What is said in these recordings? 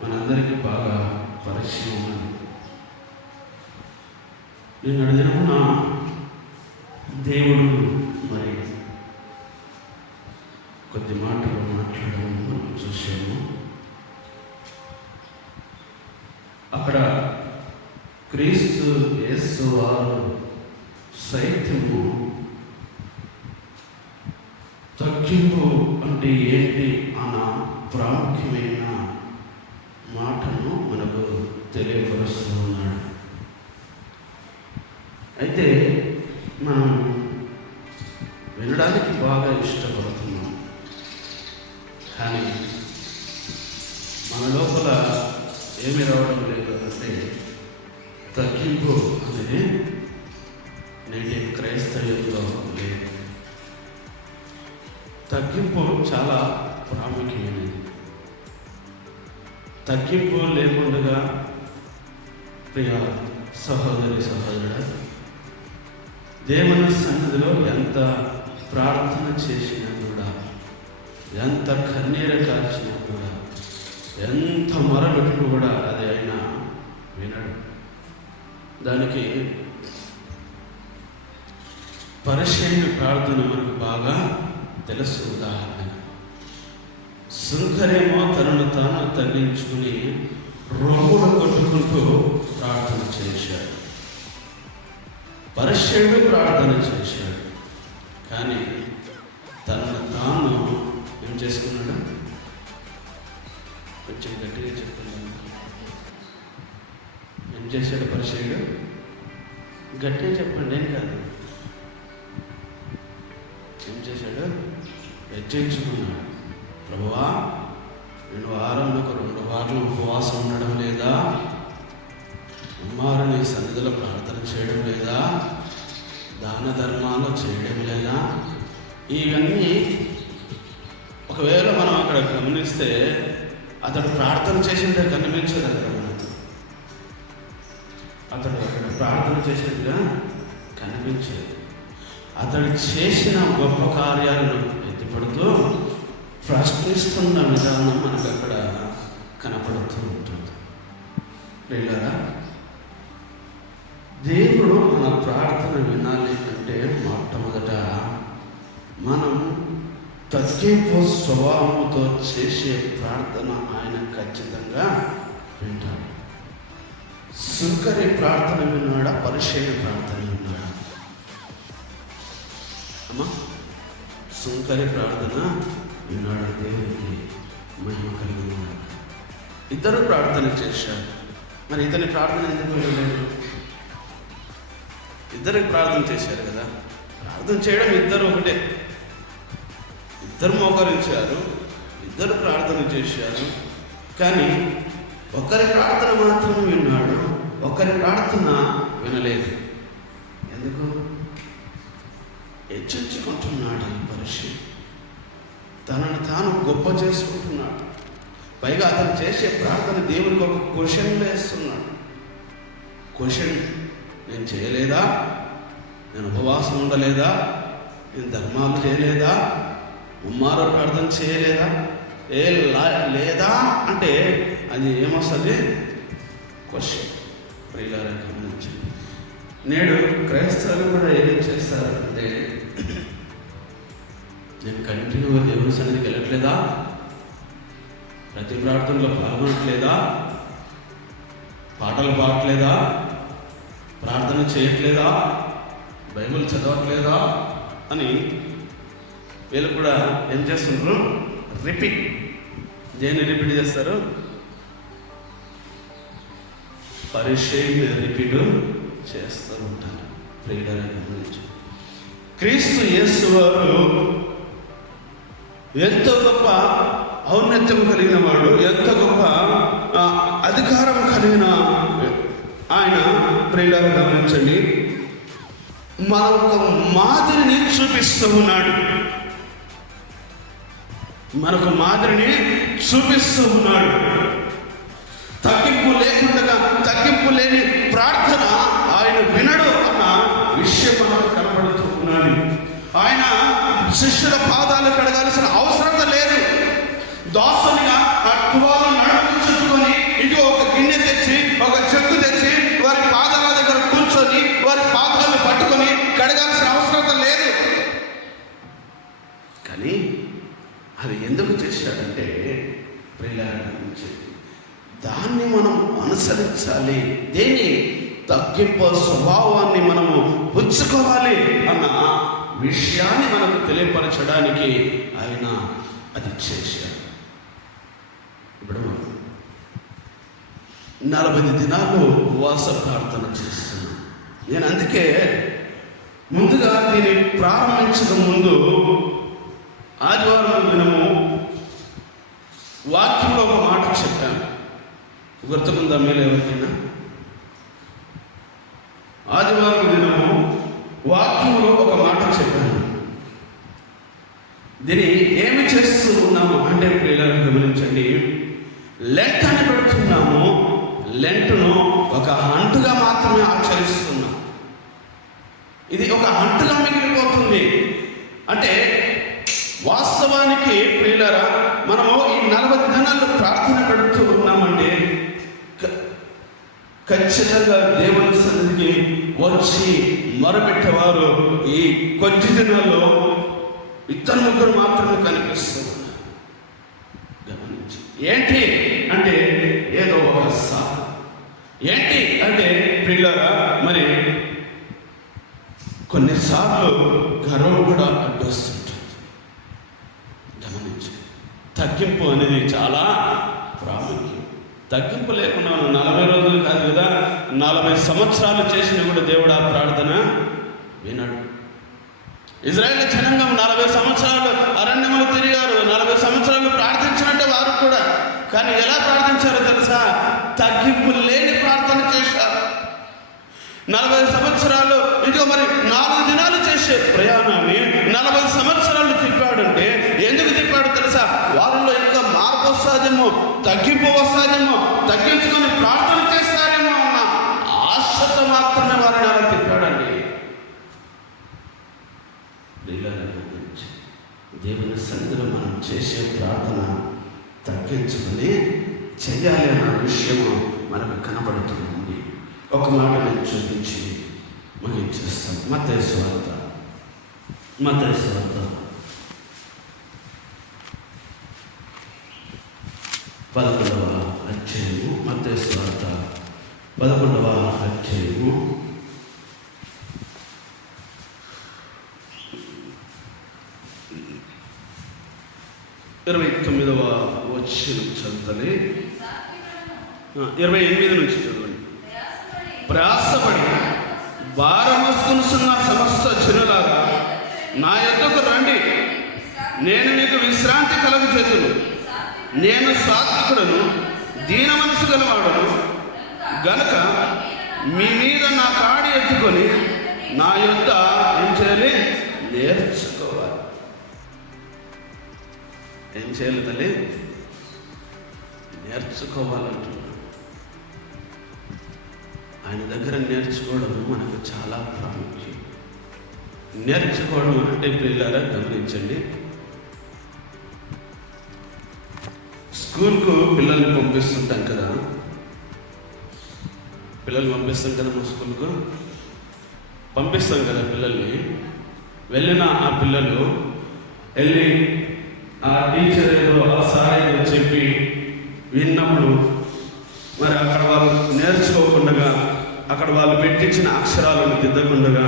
మనందరికీ బాగా పరిచయం ఉన్నది. నేను అడిగినప్పుడు దేవుడు మరి కొద్ది మాటలు మాట్లాడడం మనం చూసాము అక్కడ క్రీస్తు యేసు వారు సైత్యము తగ్గింపు అంటే ఏంటి అన్న ప్రాముఖ్యమైన తెలియపరుస్తూ ఉన్నాడు అయితే మనం వినడానికి బాగా ఇష్టపడుతున్నాం. కానీ మన లోపల ఏమి రావడం లేదు అంటే తగ్గింపు అనేది నేటి క్రైస్తవ్యంలో లేదు. తగ్గింపు చాలా ప్రాముఖ్యమైనది. తగ్గింపు లేకుండా ప్రియ సహోదరి సహోదరుడు దేవుని సన్నిధిలో ఎంత ప్రార్థన చేసినా కూడా ఎంత కన్నీరు కాల్చినా కూడా ఎంత మొరబెట్టిన కూడా అది అయినా వినడు. దానికి పరిశైన ప్రార్థన మనకు బాగా తెలుసు ఉదాహరణ శృంఖరేమో తనను తాను తగ్గించుకుని రోగులు కొట్టుకుంటూ ప్రార్థన చేశాడు. పరిశుడు ప్రార్థన చేశాడు. కానీ తనను తాను ఏం చేసుకున్నాడు? కొంచెం గట్టిగా చెప్తున్నాను. ఏం చేశాడు పరిశుడు గట్టిగా చెప్పండి ఏం కాదు. ఏం చేశాడు? హెచ్చరించుకున్నాడు ప్రభువా నేను వారంలో ఒక రెండు వారాలు ఉపవాసం ఉండడం లేదా? కుమారుని నీ సన్నిధిలో ప్రార్థన చేయడం లేదా? దాన ధర్మాలు చేయడం లేదా? ఇవన్నీ ఒకవేళ మనం అక్కడ గమనిస్తే అతడు ప్రార్థన చేసిందే కనిపించదు అక్కడ మనకు అతడు అక్కడ ప్రార్థన చేసినట్టుగా కనిపించదు. అతడు చేసిన గొప్ప కార్యాలను ఎత్తిపడుతూ ప్రశ్నిస్తున్న విధానం మనకు అక్కడ కనపడుతూ ఉంటుంది. ప్రియులారా దేవుడు మన ప్రార్థన వినాలి అంటే మొట్టమొదట మనం తగ్గింపు స్వభావంతో చేసే ప్రార్థన ఆయన ఖచ్చితంగా వింటాడు. సుంకరి ప్రార్థన విన్నాడా? పరిశీలన ప్రార్థన విన్నాడా? అమ్మా సుంకరి ప్రార్థన విన్నాడు? దేవుడికి మహిమ కలిగి ఉన్నాడు ఇద్దరు ప్రార్థన చేశారు. మరి ఇతని ప్రార్థన ఎందుకు వినలేదు? ఇద్దరికి ప్రార్థన చేశారు కదా. ప్రార్థన చేయడం ఇద్దరు ఒకటే. ఇద్దరు మోకరించారు ఇద్దరు ప్రార్థన చేశారు. కానీ ఒకరి ప్రార్థన మాత్రమే విన్నాడు ఒకరి ప్రార్థన వినలేదు. ఎందుకు? హెచ్చరించుకుంటున్నాడు ఈ పరుషి తనను తాను గొప్ప చేసుకుంటున్నాడు. పైగా అతను చేసే ప్రార్థన దేవునికి ఒక క్వశ్చన్ వేస్తున్నాడు. క్వశ్చన్ నేను చేయలేదా? నేను ఉపవాసం ఉండలేదా? నేను ధర్మాలు చేయలేదా? ఉమ్మార ప్రార్థన చేయలేదా? ఏ లా- లేదా? అంటే అది ఏమొస్తుంది? క్వశ్చన్ ప్రియులారా గమనించి నేడు క్రైస్తవులు కూడా ఏం చేస్తారంటే నేను కంటిన్యూగా దేవుని సన్నిధికి వెళ్ళట్లేదా? ప్రతి ప్రార్థనలో పాల్గొనట్లేదా? పాటలు పాడట్లేదా? ప్రార్థన చేయట్లేదా? బైబిల్ చదవట్లేదా? అని వీళ్ళు కూడా ఏం చేస్తున్నారు రిపీట్. దేన్ని రిపీట్ చేస్తారు? పరిచయం రిపీట్ చేస్తూ ఉంటారు. ప్రియులని క్రీస్తు యేసు వారు ఎంతో గొప్ప ఔన్నత్యం కలిగిన వాడు ఎంత గొప్ప అధికారం కలిగిన ఆయన ప్రియులను గమనించండి. మరొక మాదిరిని చూపిస్తూ ఉన్నాడు. మరొక మాదిరిని చూపిస్తూ ఉన్నాడు. తగ్గింపు లేకుండా తగ్గింపు లేని ప్రార్థన ఆయన వినడు అన్న విషయం మనకు కనబడుతూ ఉన్నాడు. ఆయన శిష్యుల పాదాలు కడగాల్సిన అవసరత లేదు. దాసునిగా ఆ టువాలు నడుము చుట్టుకొని ఇటు ఒక గిన్నె తెచ్చి ఒక చెక్కు తెచ్చి వారి పాదాల దగ్గర కూర్చొని వారి పాదాలు అడగాల్సిన అవసరత లేదు. కానీ అది ఎందుకు చేశాడంటే ప్రియులారా దాన్ని మనం అనుసరించాలి. దేని తగ్గింపు స్వభావాన్ని మనము పుచ్చుకోవాలి అన్న విషయాన్ని మనకు తెలియపరచడానికి ఆయన అది చేశాడు. ఇప్పుడు నలభై దినాలు ఉపవాస ప్రార్థన చేస్తున్నాను నేను అందుకే ముందుగా దీన్ని ప్రారంభించక ముందు ఆదివారం దినము వాక్యంలో ఒక మాట చెప్పాను. గుర్తుకుందా మీరు ఎవరికైనా? ఆదివారం దినము వాక్యంలో ఒక మాట చెప్పాను. దీన్ని ఏమి చేస్తూ ఉన్నాము? అంటే ప్రియులను గమనించండి. లెంట్ అని పెడుతున్నాము. లెంట్ను ఒక హంటుగా మాత్రమే ఆచరిస్తున్నాం ఇది ఒక హంటుగా మిగిలిపోతుంది అంటే వాస్తవానికి ప్రియులరా మనము ఈ నలభై దినాలు ప్రార్థన పెడుతూ ఉన్నామంటే క- ఖచ్చితంగా దేవుని సన్నిధికి వచ్చి మొరపెట్టేవారు ఈ కొద్ది దినాల్లో ఇద్దరు ముగ్గురు మాత్రమే కనిపిస్తూ గమనించి. ఏంటి అంటే ఏదో ఒక సాధ ఏంటి అంటే పిల్లరా మరి కొన్నిసార్లు గర్వం కూడా అడ్డొస్తుంటుంది. గమనించి. తగ్గింపు అనేది చాలా ప్రాముఖ్యం. తగ్గింపు లేకుండా నలభై రోజులు కాదు కదా నలభై సంవత్సరాలు చేసిన కూడా దేవుడు ఆ ప్రార్థన వినడు. ఇజ్రాయేల్ జనంగం నలభై సంవత్సరాలు అరణ్యములు తిరిగారు నలభై సంవత్సరాలు ప్రార్థించినట్టే వారు కూడా. కానీ ఎలా ప్రార్థించారో తెలుసా? తగ్గింపు లేని ప్రార్థన చేశారు. నలభై సంవత్సరాలు ఇదిగో మరి నాలుగు దినాలు చేసే ప్రయాణం నలభై సంవత్సరాలు తిప్పాడంటే ఎందుకు తిప్పాడు తెలుసా వారిలో ఇంకా మార్పు వస్తాదేమో తగ్గింపు తగ్గించుకొని ప్రార్థన చేస్తారేమో అన్న ఆశతో మాత్రమే వారిని అలా తిప్పాడండి. దేవుని సన్నిధిలో మనం చేసే ప్రార్థన తగ్గించుకుని చేయాలి అన్న విషయము మనకు కనబడుతుంది. ఒక మాట నేను చూపించి ముగించేస్తాను. మత స్వార్థ మత స్వార్థ పదకొండవ అధ్యాయము మత స్వార్థ పదకొండవ అధ్యాయము. ఇరవై తొమ్మిదవ వచ్చిన చదువుతలే ఇరవై ఎనిమిది నుంచి చదవండి ప్రయాసపడి భారమోసుకున్న సమస్త జనులాగా నా యొక్కకు రండి. నేను మీకు విశ్రాంతి కలుగు చేతులు నేను సాత్వికుడను దీన మనసు గలవాడను. గనక మీ మీద నా కాడి ఎత్తుకొని నా యొద్ద ఏం చేయాలి? నేర్చుకోవాలి. ఏం చేయాలి తల్లి? నేర్చుకోవాలంటున్నాను ఆయన దగ్గర నేర్చుకోవడం మనకు చాలా ప్రాముఖ్యం. నేర్చుకోవడం అంటే పిల్లలారా గమనించండి. స్కూల్కు పిల్లల్ని పంపిస్తుంటాం కదా. పిల్లల్ని పంపిస్తాం కదా మా స్కూల్కు. పంపిస్తాం కదా పిల్లల్ని. వెళ్ళిన ఆ పిల్లలు వెళ్ళి ఆ టీచర్ ఏదో ఆ సార్ ఏదో చెప్పి విన్నప్పుడు మరి అక్కడ వాళ్ళు నేర్చుకోకుండా అక్కడ వాళ్ళు పెట్టించిన అక్షరాలను దిద్దకుండా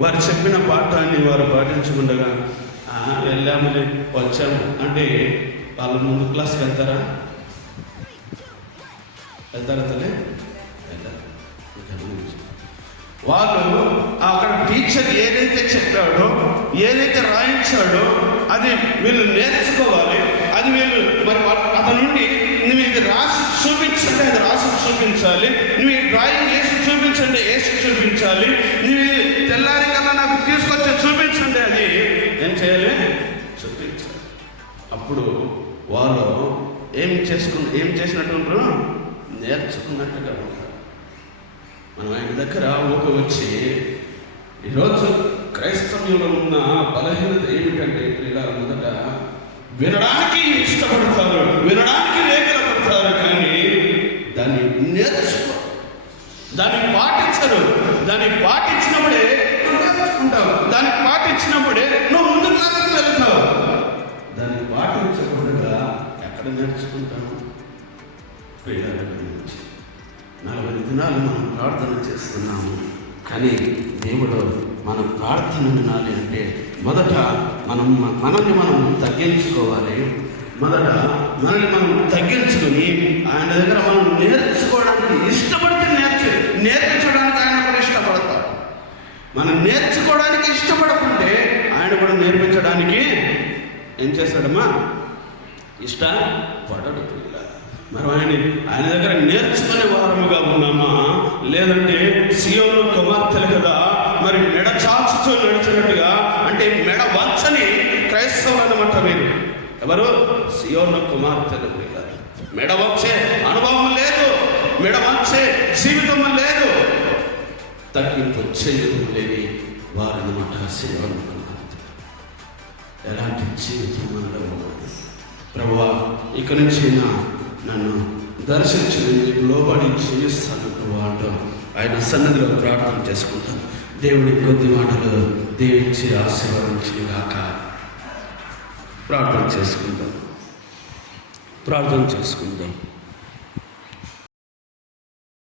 వారు చెప్పిన పాఠాన్ని వారు పాటించకుండా వెళ్ళామని వచ్చాము. అంటే వాళ్ళు ముందు క్లాస్కి వెళ్తారా? వెళ్తారా తల్లి? వాళ్ళు అక్కడ టీచర్ ఏదైతే చెప్పాడో ఏదైతే రాయించాడో అది వీళ్ళు నేర్చుకోవాలి. అది మీరు మరి అతని నుండి నువ్వు ఇది రాసి చూపించండి అది రాసి చూపించాలి. నువ్వు డ్రాయింగ్ వేసి చూపించండి వేసి చూపించాలి. నువ్వు తెల్లారి కన్నా నాకు తీసుకొచ్చి చూపించండి అది ఏం చేయాలి? చూపించాలి. అప్పుడు వాళ్ళు ఏం చేసుకున్న ఏం చేసినట్టు ఉంటారు? నేర్చుకున్నట్టుగా ఉంటారు. మనం ఆయన దగ్గర ఊక వచ్చి ఈరోజు క్రైస్తవ్యంలో ఉన్న బలహీనత ఏమిటంటే ఇలా మొదట వినడానికి ఇష్టపడతారు వినడానికి వేగల పడతారు కానీ దాన్ని నేర్చుకో దాన్ని పాటించరు. దాన్ని పాటించినప్పుడే నేర్చుకుంటావు. దాన్ని పాటించినప్పుడే నువ్వు ముందు క్లాసుకు వెళ్తావు. దాన్ని పాటించకుండా ఎక్కడ నేర్చుకుంటావు గురించి. నలభై దినాలు మనం ప్రార్థన చేస్తున్నాము. కానీ దేవుడు మన ప్రార్థన వినాలి అంటే మొదట మనం మనల్ని మనం తగ్గించుకోవాలి. మొదట మనల్ని మనం తగ్గించుకొని ఆయన దగ్గర మనం నేర్చుకోవడానికి ఇష్టపడితే నేర్చు నేర్పించడానికి ఆయన కూడా ఇష్టపడతాడు. మనం నేర్చుకోవడానికి ఇష్టపడకుంటే ఆయన కూడా నేర్పించడానికి ఏం చేస్తాడమ్మా? ఇష్టపడడు పిల్ల. మరి ఆయన ఆయన దగ్గర నేర్చుకునే వారముగా ఉన్నామా? లేదంటే సియోను కుమార్తెలు కదా? మరి మెడ చాచుతో నడిచినట్టుగా అంటే మెడ వంచని క్రైస్తవులు అనమాట మీరు. ఎవరు? సియోను కుమార్తెలు మెడ వచ్చే అనుభవం లేదు మెడ వచ్చే జీవితం లేదు. తగ్గింపు చేయడం లేని వారనమాట సియోను కుమార్తె. ఎలాంటి జీవితం మనలో ప్రభువా ఇక నుంచి నన్ను దర్శించి లోబడి జీవిస్తాను ప్రభు అంటూ ఆయన సన్నిధిలో ప్రార్థన చేసుకుంటాం. దేవుడి కొద్ది మాటలు దీవించి ఆశీర్వదించి కాక ప్రార్థన చేసుకుందాం. ప్రార్థన చేసుకుందాం.